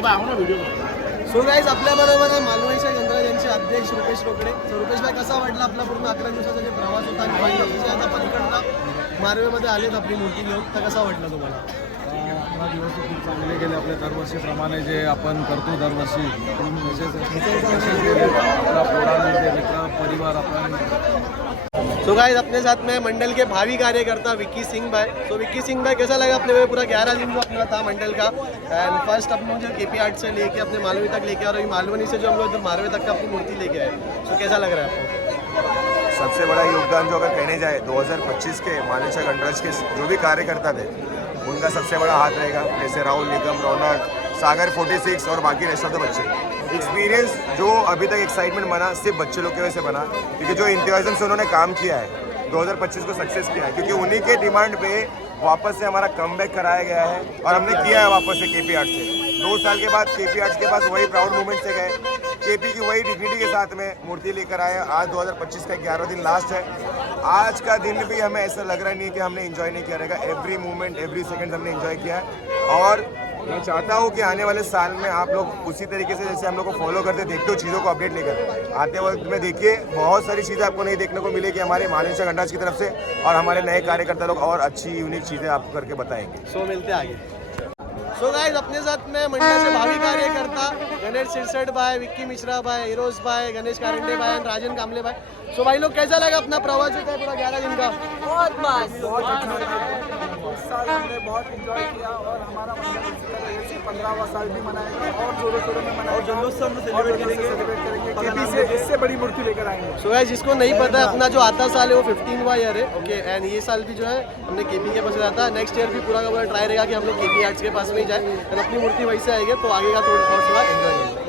So guys आपल्याबरोबर आहे मालवणीच्या गणराज्यांचे अध्यक्ष रुपेश रोकडे. सो रुपेश भाई, कसा वाटला आपला पूर्ण 11 दिवसाचा जे प्रवास होता आणि फायनली आता पलीकडनं मारवेमध्ये आलेत आपली मूर्ती घेऊन, तर कसा वाटला तुम्हाला? 11 दिवस खूप चांगले गेले आपल्या दरवर्षीप्रमाणे जे आपण करतो दरवर्षी आपला पोराने जे मित्र परिवार आपण. सो गाइस अपने साथ में मंडल के भावी कार्यकर्ता विक्की सिंह भाई. सो विक्की सिंह भाई, कैसा लगा अपने पूरा 11 दिन जो अपना था मंडल का, एंड फर्स्ट अपने जो KP आर्ट से लेके अपने मालवनी तक लेके आ रहे, मालवनी से जो हम लोग मारवे तक का अपनी मूर्ति लेके आए, सो कैसा लग रहा है आपको? सबसे बड़ा योगदान जो अगर कहने जाए 2025 के मालवनी गणराज्य के जो भी कार्यकर्ता थे उनका सबसे बड़ा हाथ रहेगा. जैसे राहुल निगम, रौनक, सागर 46 और बाकी रेस्ट ऑफ द बच्चे. एक्सपीरियंस जो अभी तक एक्साइटमेंट बना सिर्फ बच्चे लोग की वजह से बना, क्योंकि जो इंतजाम से उन्होंने काम किया है 2025 को सक्सेस किया है, क्योंकि उन्हीं के डिमांड पे वापस से हमारा कमबैक कराया गया है और हमने किया है वापस से KP आर्ट से. 2 साल के बाद KP आर्ट्स के पास वही प्राउड मूवमेंट से गए, KP की वही डिग्निटी के साथ में मूर्ति लेकर आए. आज 2025 का 11 दिन लास्ट है. आज का दिन भी हमें ऐसा लग रहा नहीं है कि हमने एंजॉय नहीं किया रहेगा. एवरी मोमेंट एवरी सेकंड हमने एंजॉय किया है. और मैं चाहता हूँ कि आने वाले साल में आप लोग उसी तरीके से जैसे हम लोग को फॉलो करते देखते हो, चीज़ों को अपडेट लेकर आते वक्त में देखिए बहुत सारी चीज़ें आपको नहीं देखने को मिलेगी हमारे मालवनी गणराज्य की तरफ से, और हमारे नए कार्यकर्ता लोग और अच्छी यूनिक चीज़ें आपको करके बताएंगे. सो मिलते आगे. सो गाइस अपने साथ में मंडल से भावी कार्यकर्ता गणेश सिरसट भाई, विक्की मिश्रा भाई, हिरोज भाई, गणेश कारंडे भाई, राजन कामले भाई. सो भाई लोग, कैसा लगा अपना प्रवास होता है पूरा 11 दिन का? बहुत मस्त, बहुत अच्छा लगा. इस साल हमने बहुत एंजॉय किया और हमारा मंडल 15वां साल भी मनाएगा और जोरों शोरों में मनाएगा और जुलूस से हम सेलिब्रेट करेंगे. KP से इससे बड़ी मूर्ति लेकर आएंगे. सो गाइस जिसको नहीं पता है, अपना जो आता साल है वो 15वां ईयर है. ओके, एंड ये साल भी जो है हमने KP के पास रहा था. नेक्स्ट ईयर भी पूरा का पूरा ट्राई रहेगा कि हम लोग KP आर्ट्स के पास में ही जाए और अपनी मूर्ति वहीं से आएगी, तो आगे का थोड़ा एंजॉय करेंगे.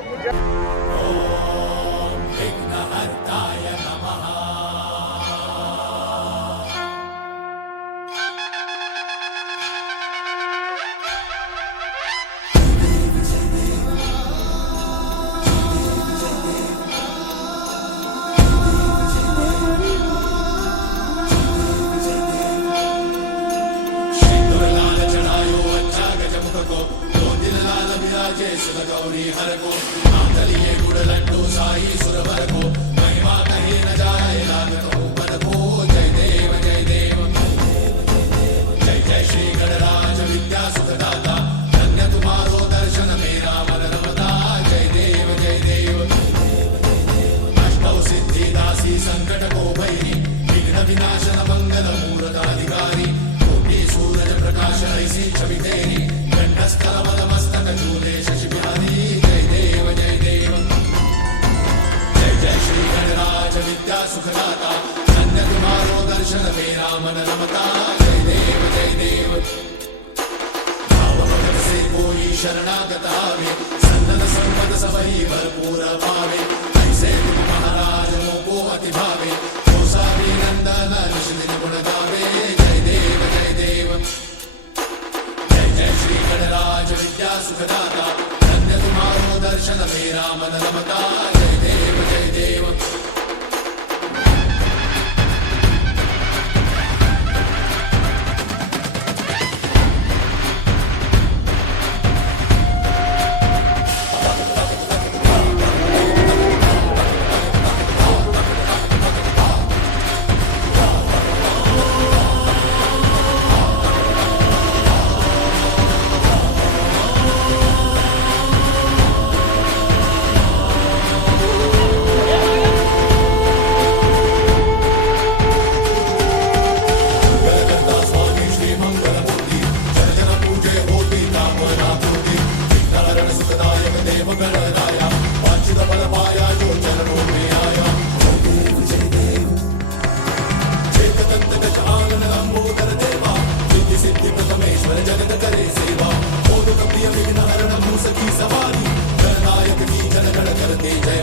सवारी गणनायक की जन गण करते जय